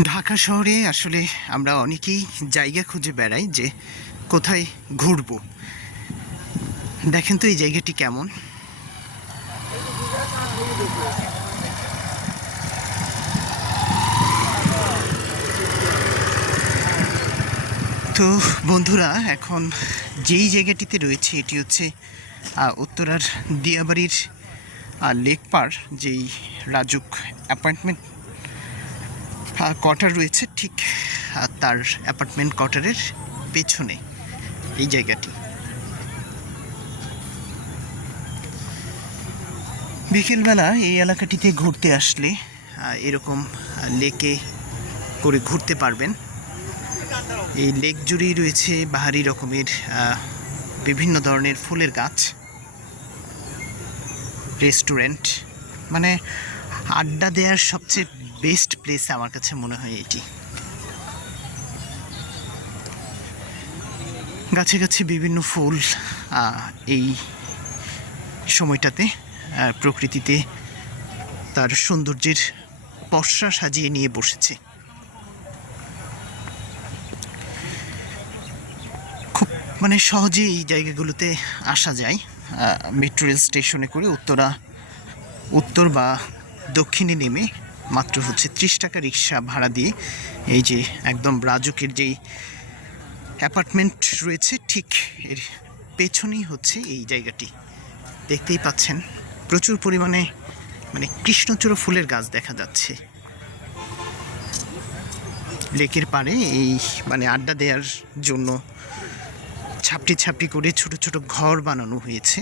ঢাকা শহরে আসলে আমরা অনেকেই জায়গা খুঁজে বেড়াই যে কোথায় ঘুরবো। দেখেন তো এই জায়গাটি কেমন। তো বন্ধুরা, এখন যেই জায়গাটিতে রয়েছে এটি হচ্ছে উত্তরার দিয়াবাড়ির লেক পার, যেই রাজুক অ্যাপার্টমেন্ট কোয়ার্টার রয়েছে, ঠিক তার অ্যাপার্টমেন্ট কোয়ার্টারের পেছনে এই জায়গাটি। বিকেলবেলা এই এলাকাটিতে ঘুরতে আসলে এরকম লেকে করে ঘুরতে পারবেন। এই লেক জুড়েই রয়েছে বাহারি রকমের বিভিন্ন ধরনের ফুলের গাছ, রেস্টুরেন্ট, মানে আড্ডা দেওয়ার সবচেয়ে বেস্ট প্লেস আমার কাছে মনে হয় এটি। গাছে গাছে বিভিন্ন ফুল এই সময়টাতে প্রকৃতিতে তার সৌন্দর্যের পসরা সাজিয়ে নিয়ে বসেছে। খুব সহজে এই জায়গাগুলোতে আসা যায় মেট্রো রেল স্টেশনে করে। উত্তর বা দক্ষিণে নেমে মাত্র হচ্ছে 30 টাকা রিক্সা ভাড়া দিয়ে এই যে একদম রাজুকের যেই অ্যাপার্টমেন্ট রয়েছে ঠিক এর পেছনেই হচ্ছে এই জায়গাটি। দেখতেই পাচ্ছেন প্রচুর পরিমাণে কৃষ্ণচূড়া ফুলের গাছ দেখা যাচ্ছে। লেকের পাড়ে এই আড্ডা দেওয়ার জন্য ছাপটি ছাপটি করে ছোট ছোট ঘর বানানো হয়েছে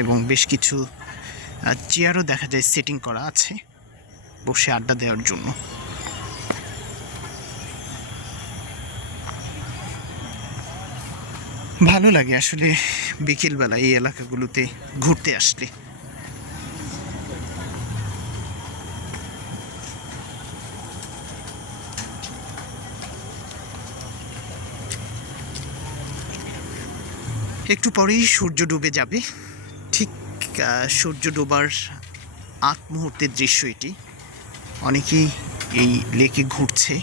এবং বেশ কিছু চেয়ারও দেখা যায় সেটিং করা আছে বসে আড্ডা দেওয়ার জন্য। ভালো লাগে আসলে বিকেলবেলা এই এলাকাগুলোতে ঘুরতে আসলে। একটু পরেই সূর্য ডুবে যাবে। ঠিক সূর্য ডোবার আগ মুহূর্তের দৃশ্য এটি। অনেকেই এই লেকে ঘুরছে।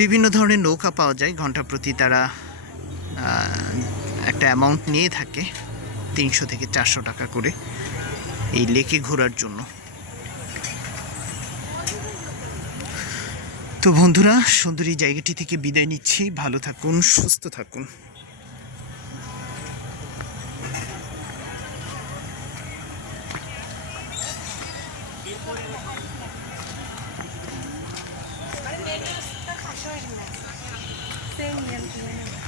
বিভিন্ন ধরনের নৌকা পাওয়া যায়, ঘন্টা প্রতি তারা একটা অ্যামাউন্ট নিয়ে থাকে, 300 থেকে 400 টাকা করে এই লেকে ঘোরার জন্য। তো বন্ধুরা, সুন্দর এই জায়গাটি থেকে বিদায় নিচ্ছি। ভালো থাকুন, সুস্থ থাকুন। Sen